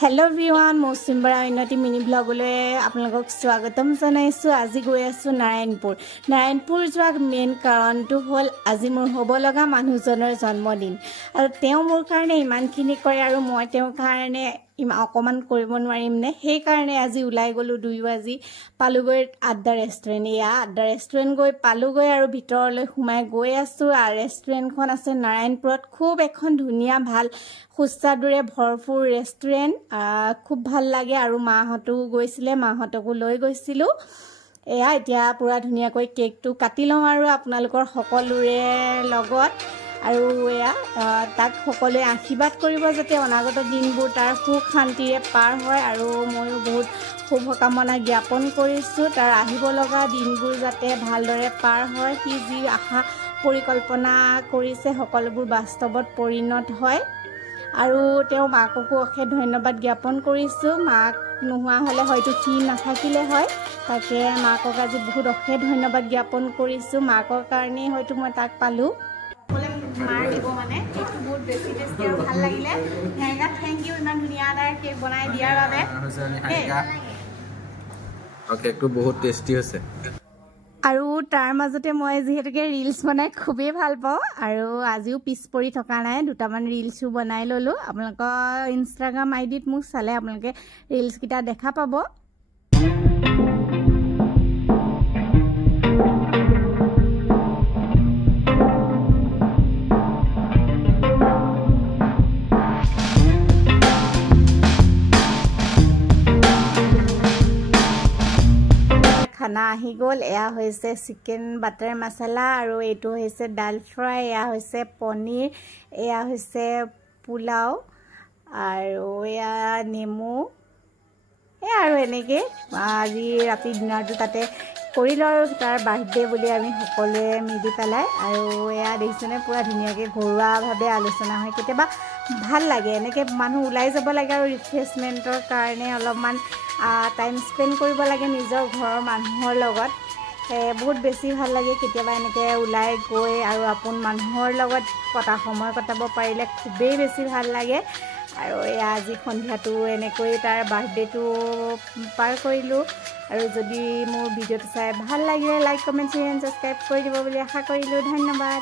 Hello everyone, Mosimbara Inoti mini vlog le apnalok swagatam janaisu. Aji goi asu Narayanpur. Narayanpur joa main karon tu hol aji mor hobo laga manujoner janmodin. Aru teo mor karone imankhini kore aru moi teo karone অকমান কৰিব নোৱাৰিম নে সেই কাৰণে আজি উলাই গলো দুয়ো আজি পালুগৈ আড্ডা ৰেষ্টুৰেণ্ট আড্ডা ৰেষ্টুৰেণ্ট গৈ পালুগৈ আৰু ভিতৰলৈ সোমাই গৈ আছো আৰু ৰেষ্টুৰেণ্টখন আছে নাৰায়ণপুৰত খুব এখন ধুনীয়া ভাল খুস্তাদুৰে ভৰপুৰ ৰেষ্টুৰেণ্ট খুব ভাল লাগে আৰু মাহতো গৈছিলে মাহতকো লৈ গৈছিলো এতিয়া পুৰা ধুনীয়াকৈ কেকটো কাটি লম আৰু আপোনালোকৰ সকলোৰে লগত আৰু তাক সকলোৱে আশীৰ্বাদ কৰিব যাতে অনাগত দিনবোৰ তাৰ সুখ শান্তিৰে পাৰ হয় আৰু ময়ো বহুত শুভকামনা জ্ঞাপন কৰিছো তাৰ আহিব লগা দিনবোৰ যাতে ভালদৰে পাৰ হয় কি যি আশা পৰিকল্পনা কৰিছে সকলোবোৰ বাস্তৱত পৰিণত হয় আৰু তেওঁ মাককো অশেষ ধন্যবাদ জ্ঞাপন কৰিছো মাক নোহোৱা হলে হয়তো কি নাথাকিলে হয় তাকে মাকক আজি বহুত অশেষ ধন্যবাদ জ্ঞাপন কৰিছো মাকৰ কাৰণে হয়তো মই তাক পালো মাৰ দিব মানে এইটো বহুত বেছি টেষ্টি আৰু ভাল লাগিলে হেঙ্গা থ্যাংক ইউ ইমান ধুনীয়া আদাৰ কেক বনাই দিয়াৰ বাবে কেকটো বহুত টেষ্টি হৈছে আৰু তাৰ মাজতে মই যিহেতুকে ৰিলছ বনাই খুবেই ভাল পাওঁ আৰু আজিও পিছ পৰি থকা নাই দুটামান ৰিলছো বনাই ললো আপোনালোকৰ ইনষ্টাগ্ৰাম আইডিত মোক চালে আপোনালোকে ৰিলছ কিটা দেখা পাব খানা আহি গল এয়া হৈছে চিকেন বাটাৰ মছলা আৰু এটো হৈছে ডাল ফ্ৰাই এয়া হৈছে পনীৰ এয়া হৈছে পোলাও আৰু এয়া নেমু আৰু এনেকে আজি ৰাতি ডিনাৰটো তাতে কৰিলো আৰু তাৰ বাৰ্থডে বুলি আমি সকলোৱে মিলি পেলাই আৰু এয়া দেখিছনে পুৰা ধুনীয়াকে ঘৰুৱাভাৱে আলোচনা হয় কেতিয়াবা ভাল লাগে এনেকে মানুহ উলাই যাব লাগে আৰু ৰিফ্ৰেছমেন্টৰ কাৰণে অলপমান টাইম স্পেন্ড কৰিব লাগে নিজৰ ঘৰৰ মানুহৰ লগত বহুত বেছি ভাল লাগে কেতিয়াবা এনেকে উলাই গৈ আৰু আপোন মানুহৰ লগত কথা সময় কটাব পাৰিলে খুবেই বেছি ভাল লাগে আৰু আজি সন্ধিয়াটো এনেকৈ তাৰ বাৰ্থডেটো পাৰ কৰিলো আৰু যদি মোৰ ভিডিঅ'টো চাই ভাল লাগিলে like comment share and subscribe কৰি দিব বুলি আশা কৰিলো ধন্যবাদ